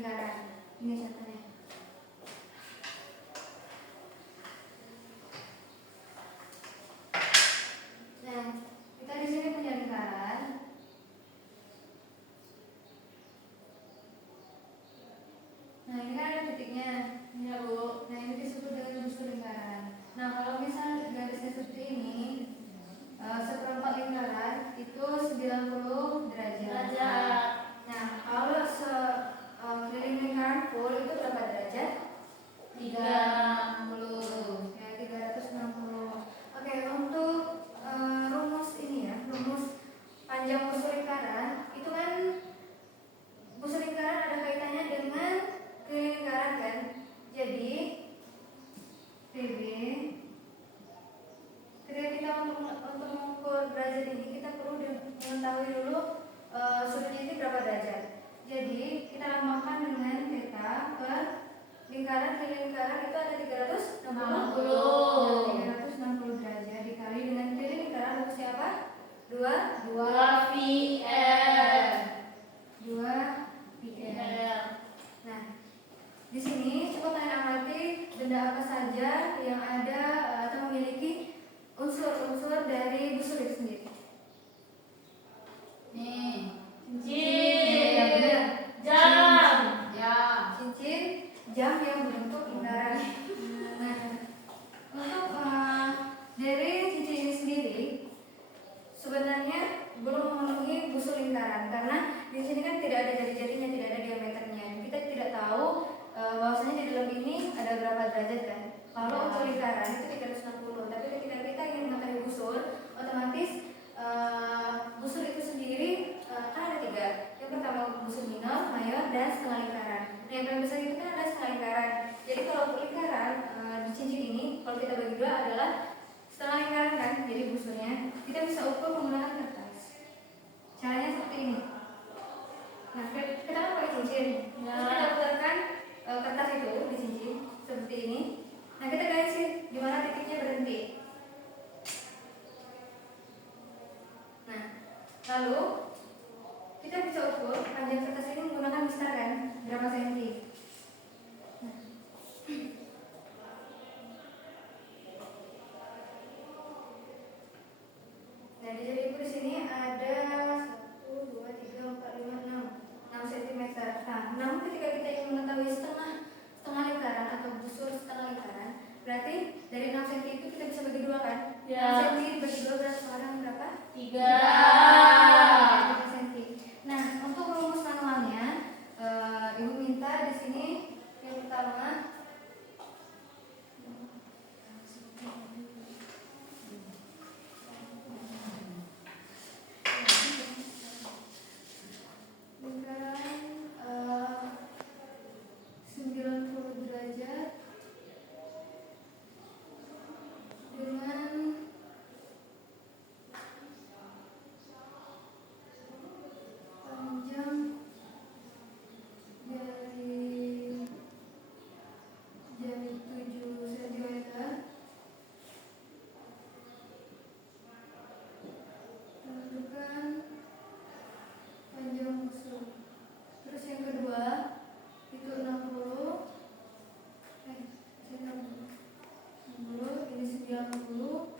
lingkaran. Ini contohnya. Nah, kita di sini punya lingkaran. Nah, ini kan ada titiknya, ini ya Bu. Nah, ini disebut dengan busur lingkaran. Nah, kalau misalnya garisnya seperti ini, seperempat lingkaran itu 90 derajat. Nah, kalau keliling lingkaran full itu berapa derajat? 360. Ya, 360. Oke, untuk rumus ini ya, rumus panjang busur lingkaran itu kan busur lingkaran ada kaitannya dengan keliling lingkaran kan. Jadi PB ketika kita untuk mengukur derajat ini kita perlu mengetahui dulu sudutnya ini berapa derajat. Jadi kita lambangkan dengan theta per lingkaran keliling lingkaran itu ada 360 derajat dikali dengan keliling lingkaran rumusnya apa? 2 VL. Nah, di sini cukup kalian amati benda apa saja yang ada atau memiliki unsur-unsur dari busur itu sendiri. Nih, cincin, jam yang berbentuk lingkaran. Nah, untuk dari cincin ini sendiri sebenarnya belum memenuhi busur lingkaran karena di sini kan tidak ada jari-jarinya, tidak ada diameternya. Kita tidak tahu bahwasanya di dalam ini ada berapa derajat kan. Kalau untuk lingkaran itu 360, tapi ketika kita ingin mengetahui busur, otomatis busur itu sendiri kan ada 3. Yang pertama busur minor, mayor, dan setengah lingkaran. Nah, yang paling besar itu kan ada setengah lingkaran. Jadi kalau untuk lingkaran di cincin ini, kalau kita bagi dua adalah setengah lingkaran kan, jadi busurnya kita bisa ukur menggunakan kertas. Caranya seperti ini. Nah, kita kan pakai cincin. Terus kita letakkan kertas itu di cincin seperti ini. Nah, kita garisin di mana titiknya berhenti. Nah, lalu kita bisa ukur panjang kertas ini menggunakan mistar kan, berapa senti. Nah, di jari ibu di sini ada 1, 2, 3, 4, 5, 6 cm. Nah, namun ketika kita ingin mengetahui setengah lingkaran atau busur setengah lingkaran, berarti dari 6 cm itu kita bisa bagi dua kan? Ya. 6 cm bagi dua berarti sekarang berapa? 3 cm. Nah, untuk rumus manualnya, ibu minta di sini yang pertama lingkaran 90 derajat dengan panjang dari jari 7 cm. Tentukan panjang busur. Terus yang kedua itu 60, ini 90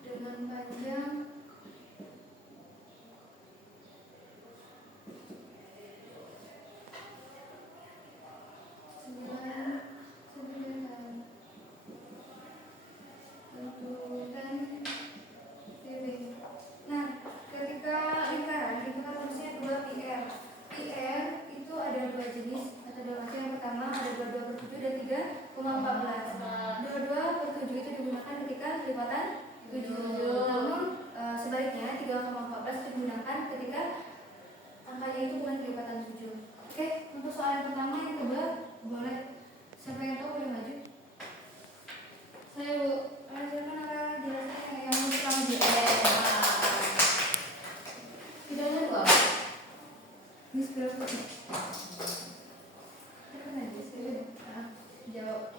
dengan panjang 9 cm. Tentukan titik. Nah, ketika lingkaran itu kan rumusnya 2 PR. PR itu ada 2 jenis atau 2 macam. Yang pertama ada 22/7 dan 3,14. 22/7 itu digunakan ketika lipatan 7. Namun sebaliknya 3,14 itu digunakan ketika angkanya itu bukan kelipatan 7. Oke, untuk soal yang pertama yang kedua boleh siapa yang tahu boleh maju. Saya Bu, silakan akan jelaskan yang sekarang di tidak ada Bu. Ini berapa? Siapa nanti? Saya jawab.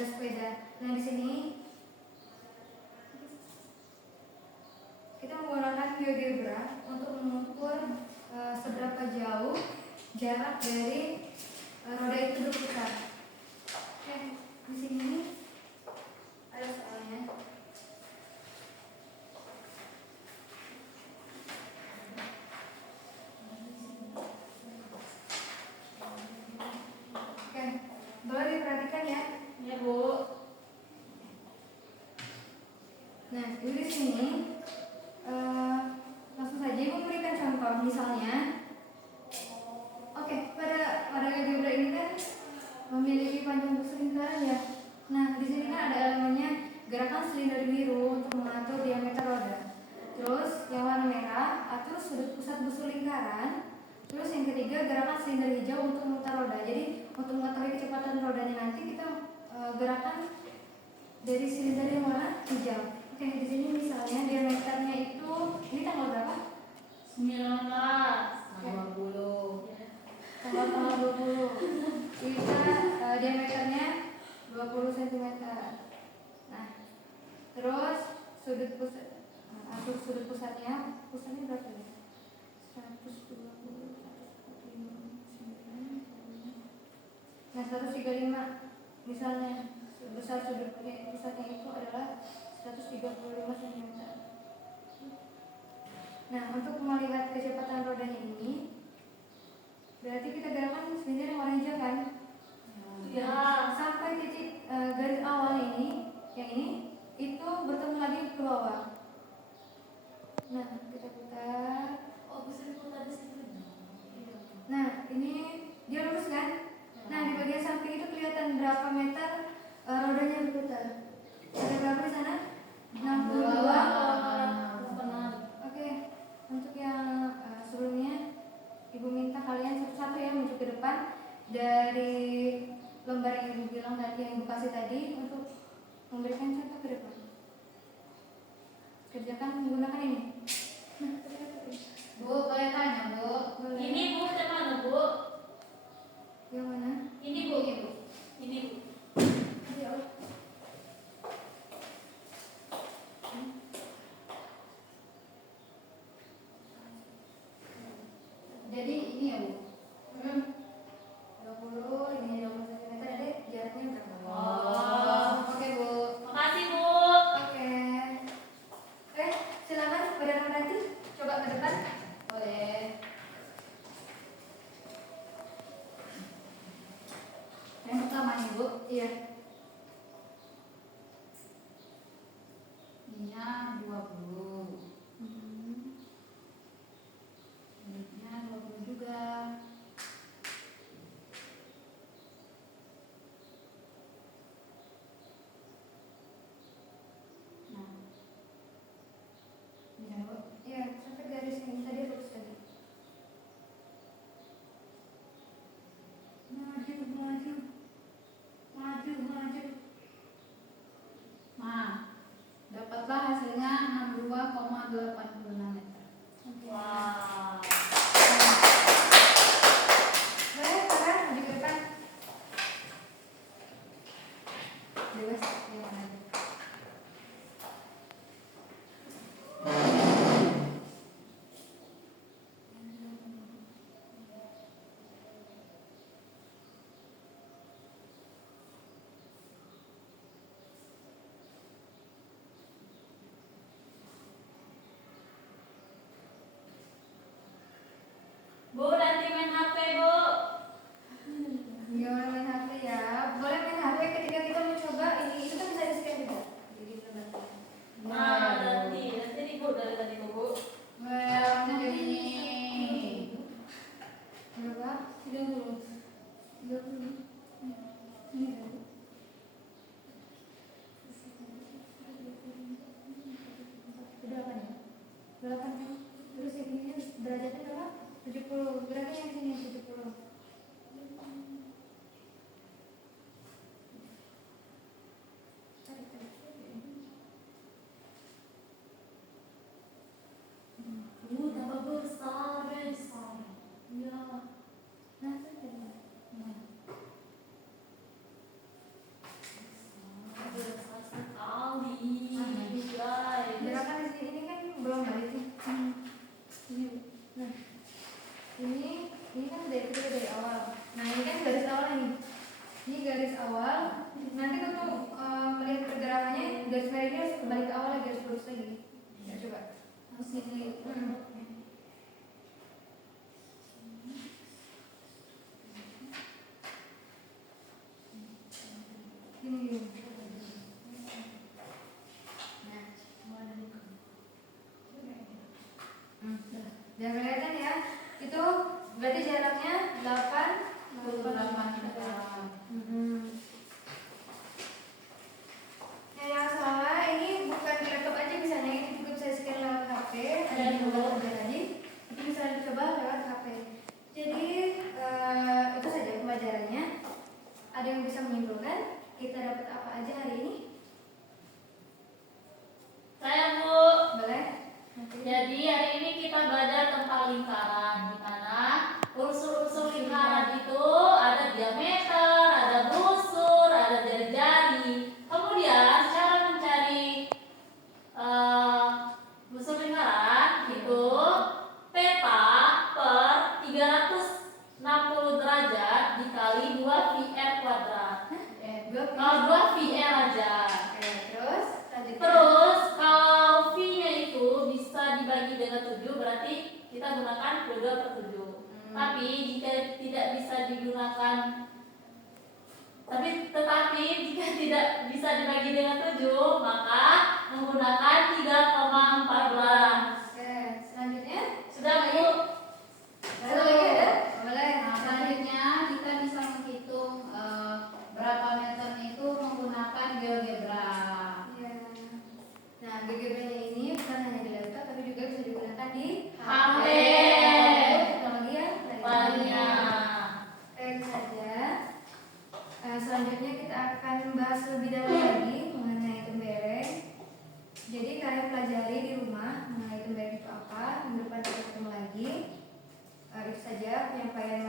bersepeda. Nah di sini kita menggunakan GeoGebra untuk mengukur seberapa jauh jarak dari roda itu berputar. Oke, di sini ada soalnya. Oke, boleh diperhatikan ya. Ya, Bu. Nah, di sini langsung saja Ibu memberikan contoh. Misalnya, oke, pada GeoGebra ini kan memiliki panjang busa lingkaran ya. Nah, di sini kan ada elemennya gerakan silinder biru untuk mengatur diameter roda. Terus yang warna merah atur sudut pusat busur lingkaran. Terus yang ketiga gerakan silinder hijau untuk memutar roda. Jadi untuk mengetahui kecepatan rodanya nanti kita gerakan dari silinder yang warna hijau. Oke, di sini misalnya diameternya itu ini tanggal berapa? 19. Oke. 20. Tanggal 20. Kita diameternya 20 cm. Nah, terus sudut pusatnya berapa ya? 120, 145. Nah, 135 misalnya besar sudut pusatnya itu adalah 135 cm. Nah, untuk melihat kecepatan rodanya ini berarti kita gerakan silinder yang warna hijau kan? Ya. Sampai titik garis awal ini, yang ini itu bertemu lagi ke bawah. Nah, kita putar. Oh, bisa diputar di situ. Nah, ini dia lurus kan? Nah, di bagian samping itu kelihatan berapa meter rodanya berputar. Ada berapa di sana? 62. Oke, untuk yang sebelumnya Ibu minta kalian satu-satu ya maju ke depan dari lembar yang Ibu bilang tadi, yang Ibu kasih tadi, untuk memberikan contoh ke depan. Kerjakan menggunakan ini. Nah, Bu, boleh tanya, Bu? Boleh. Ini Bu, yang mana, Bu? Yang mana? Ini Bu, ini Bu. Ini Bu. Iya. Jadi ini ya, Bu. 20, ini 20 cm, jadi jaraknya berapa? Oh. Oke, Bu. Makasih, Bu. Oke. Silakan pada nanti coba ke depan. Boleh. Yang pertama nih, Bu. Iya. Ininya 20. Ininya 20 juga. Nah. Ini ya, Bu. Iya, sampai garis yang tadi lurus tadi. Maju. Nah, dapatlah hasilnya 62,86 meter. Oke. Wow. Boleh, sekarang maju ke depan. Bebas, yang mana aja. Bu, nanti main HP, Bu. Jangan main HP ya. Boleh main HP ketika kita mencoba ini. Itu kan bisa di-scan juga. garis merah ini harus kembali ke awal lagi, harus lurus lagi. Ya, coba. Masih di Gini. Jangan kelihatan ya. Itu berarti jaraknya 28 meter. Nah, yang salah ini bukan di laptop aja bisa nih, itu juga bisa scan lewat HP. Ada Ya, yang Bu. kerja tadi, itu bisa dicoba lewat HP. Jadi itu saja pembelajarannya. Ada yang bisa menyimpulkan kita dapat apa aja hari ini? Saya, Bu. Boleh? Jadi hari ini kita belajar tentang lingkaran, di mana unsur-unsur lingkaran itu ada diameter, ada busur, ada jari-jari. Kemudian cara mencari busur lingkaran itu theta per 360 derajat dikali 2πr kuadrat. Kalau 2πr aja. Oke, terus lanjutkan. Terus kalau V-nya itu bisa dibagi dengan 7, berarti kita gunakan 22/7. Tapi jika tidak bisa digunakan tetapi jika tidak bisa dibagi dengan 7, maka menggunakan 3,14. Oke, selanjutnya Sudah, Bu? satu lagi ada? Boleh. Nah, selanjutnya kita bisa menghitung berapa meternya itu menggunakan GeoGebra. Iya. Nah, GeoGebra-nya ini bukan hanya di laptop tapi juga bisa digunakan di HP. Teknologi yang Banyak. Oke, itu saja. Selanjutnya kita akan bahas lebih dalam lagi mengenai tembereng. Jadi kalian pelajari di rumah mengenai tembereng itu apa. Minggu depan kita ketemu lagi. Itu saja penyampaian